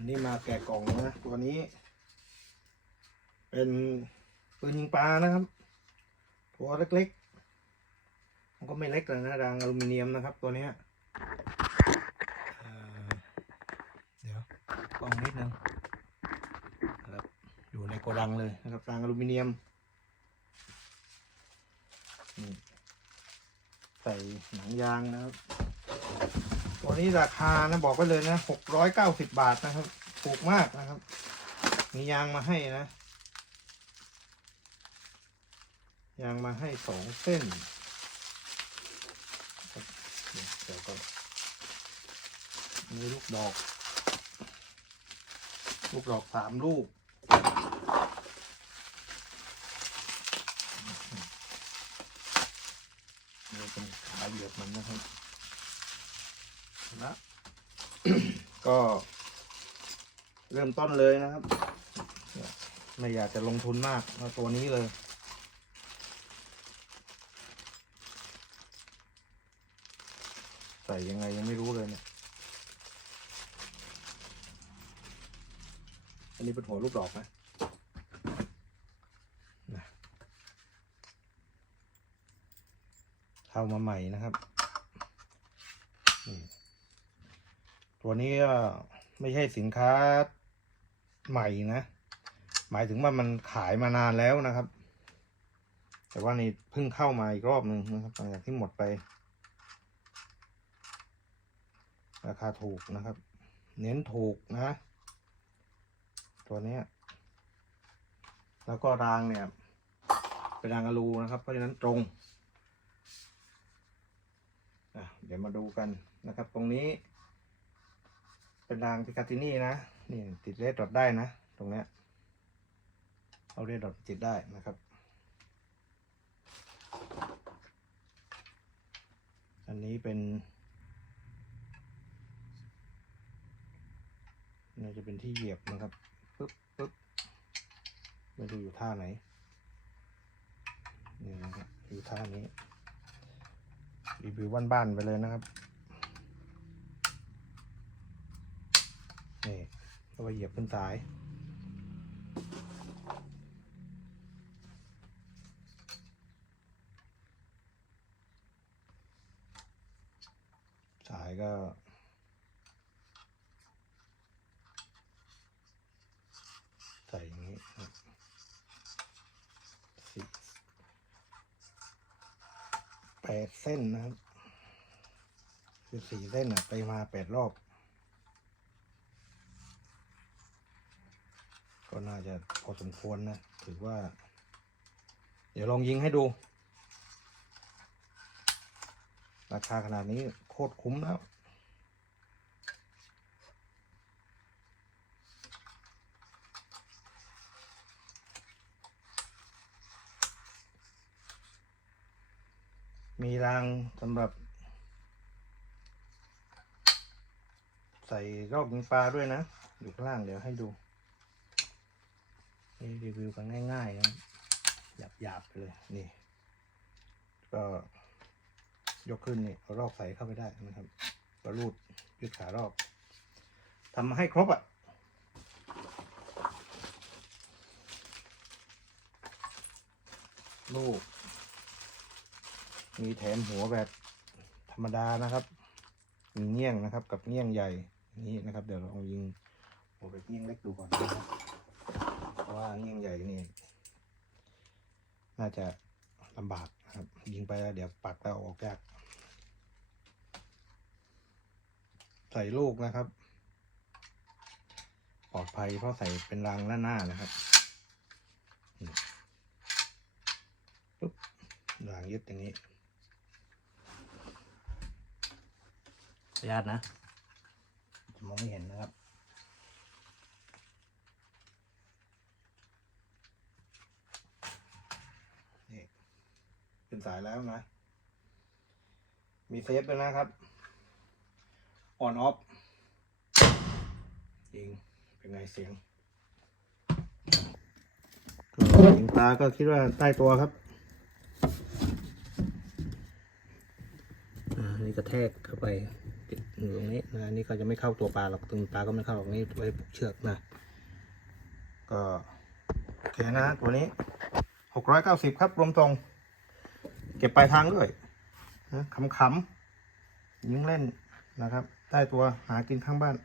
อันนี้มาแกะกล่องนะ ตัวนี้ เป็นปืนยิงปลานะครับ ตัวเล็กๆ มันก็ไม่เล็กเลยนะรางอลูมิเนียมนะครับ ตัวนี้เเดี๋ยวกล้องนิดนึงนะครับอยู่ในโกดังเลยนะครับรางอลูมิเนียมใส่หนังยางนะครับ ตัวนี้ราคานะบอกไว้เลยนะหกร้อยเก้าสิบบาทนะครับ ถูกมากนะครับ มียางมาให้นะ ยางมาให้สองเส้นเดี๋ยวเดี๋ยวก่อนมีลูกดอก ลูกดอกสามลูกนี่เป็นขาเหยียบมันนะครับ นะ ก็เริ่มต้นเลยนะครับ ไม่อยากจะลงทุนมากเอาตัวนี้เลย ใส่ยังไงยังไม่รู้เลยเนี่ย อันนี้เป็นหัวลูกดอกนะนะเข้ามาใหม่นะครับ ตัวนี้ก็ไม่ใช่สินค้าใหม่นะ หมายถึงว่ามันขายมานานแล้วนะครับ แต่ว่านี่เพิ่งเข้ามาอีกรอบหนึ่งนะครับหลังจากที่หมดไป ราคาถูกนะครับ เน้นถูกนะ ตัวนี้ แล้วก็รางเนี่ย เป็นรางอะลูนะครับ เพราะฉะนั้นตรงเดี๋ยวมาดูกันนะครับตรงนี้ เป็นรางพิคาตินี่นะ นี่ติดเลดดอทได้นะ ตรงเนี้ยเอาเลดดอทติดได้นะครับ อันนี้เป็นน่าจะเป็นที่เหยียบนะครับปึ๊บปึ๊บไม่รู้อยู่ท่าไหนนี่นะครับอยู่ท่านี้รีวิวบ้านๆไปเลยนะครับ นี่ก็ไปเหยียบขึ้นสาย สายก็ใส่อย่างนี้สิแปดเส้นนะครับคือสี่เส้นอะไปมาแปดรอบ ก็น่าจะพอสมควรนะ ถือว่า เดี๋ยวลองยิงให้ดู ราคาขนาดนี้โคตรคุ้มแล้วมีรางสำหรับ ใส่รอบยิงปลาด้วยนะ อยู่ข้างล่างเดี๋ยวให้ดู นี่รีวิวกันง่ายๆนะหยาบๆเลยนี่ ก็ยกขึ้นนี่เอารอบใส่เข้าไปได้นะครับก็รูดยืดขารอบทำให้ครบอะลูก มีแถมหัวแบบธรรมดานะครับ มีเงี้ยงนะครับ กับเงี้ยงใหญ่อย่างนี้นะครับ เดี๋ยวเราเอายิงหัวแบบเงี้ยงเล็กดูก่อนนะครับ ว่าเงี้ยงใหญ่นี่น่าจะลำบากนะครับ ยิงไปแล้วเดี๋ยวปักแล้วเอาออกยาก ใส่ลูกนะครับ ปลอดภัยเพราะใส่เป็นรางหน้าหน้านะครับนี่ปุ๊บรางยึดอย่างนี้ขออนุญาตนะมองไม่เห็นนะครับ เป็นสายแล้วนะ มีเซฟด้วยนะครับ ออนออฟยิง เป็นไงเสียงยิงปลาก็คิดว่าใต้ตัวครับอ่านี่กระแทกเข้าไปติดอยู่ตรงนี้นะอันนี้ก็จะไม่เข้าตัวปลาหรอกตรงปลาก็ไม่เข้าตรงนี้ไว้ผูกเชือกนะ ก็โอเคนะตัวนี้หกร้อยเก้าสิบครับรวมตรง เก็บปลายทางด้วยนะขำๆยิงเล่นนะครับ ได้ตัวหากินข้างบ้าน